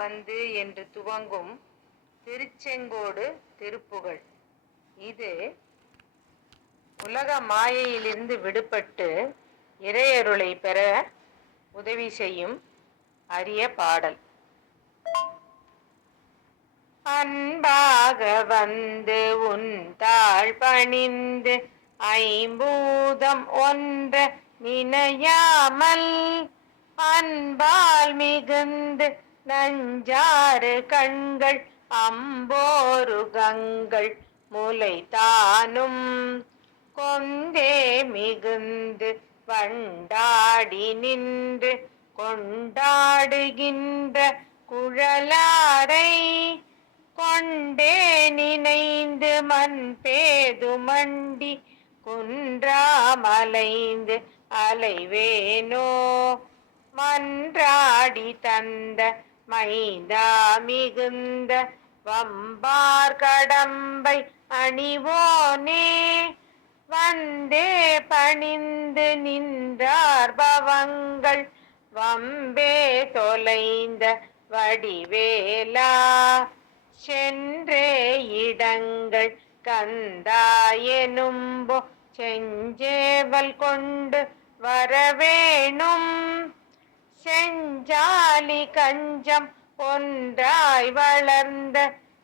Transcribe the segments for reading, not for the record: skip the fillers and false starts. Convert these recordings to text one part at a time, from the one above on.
வந்து என்று துவங்கும் திருச்செங்கோடு திருப்புகழ். இது உலக மாயையிலிருந்து விடுபட்டு இறையருளை பெற உதவி செய்யும் அரிய பாடல். அன்பாக வந்து உன் தாழ் பணிந்து ஐம்பூதம் ஒன்ற நினையாமல் அன்பால் மிகுந்து நஞ்சாறு கண்கள் அம்போரு கங்கள் முளைத்தானும் கொண்டே மிகுந்து வண்டாடி நின்று கொண்டாடுகின்ற குழலாரை கொண்டே நினைந்து மண் பேது மண்டி குன்றாமலைந்து அலைவேனோ மன்றாடி தந்த மைந்தா மிகுந்த வம்பார் கடம்பை அணிவோனே வந்தே பணிந்து நின்றார் பவங்கள் வம்பே தொலைந்த வடிவேலா சென்றே இடங்கள் கந்தாயெனும்போ செஞ்சேவல் கொண்டு வரவேணும் செஞ்சாலி கஞ்சம் ஒன்றாய் வளர்ந்த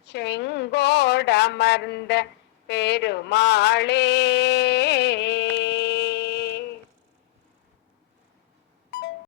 செங்கோடமர்ந்த பெருமாளே.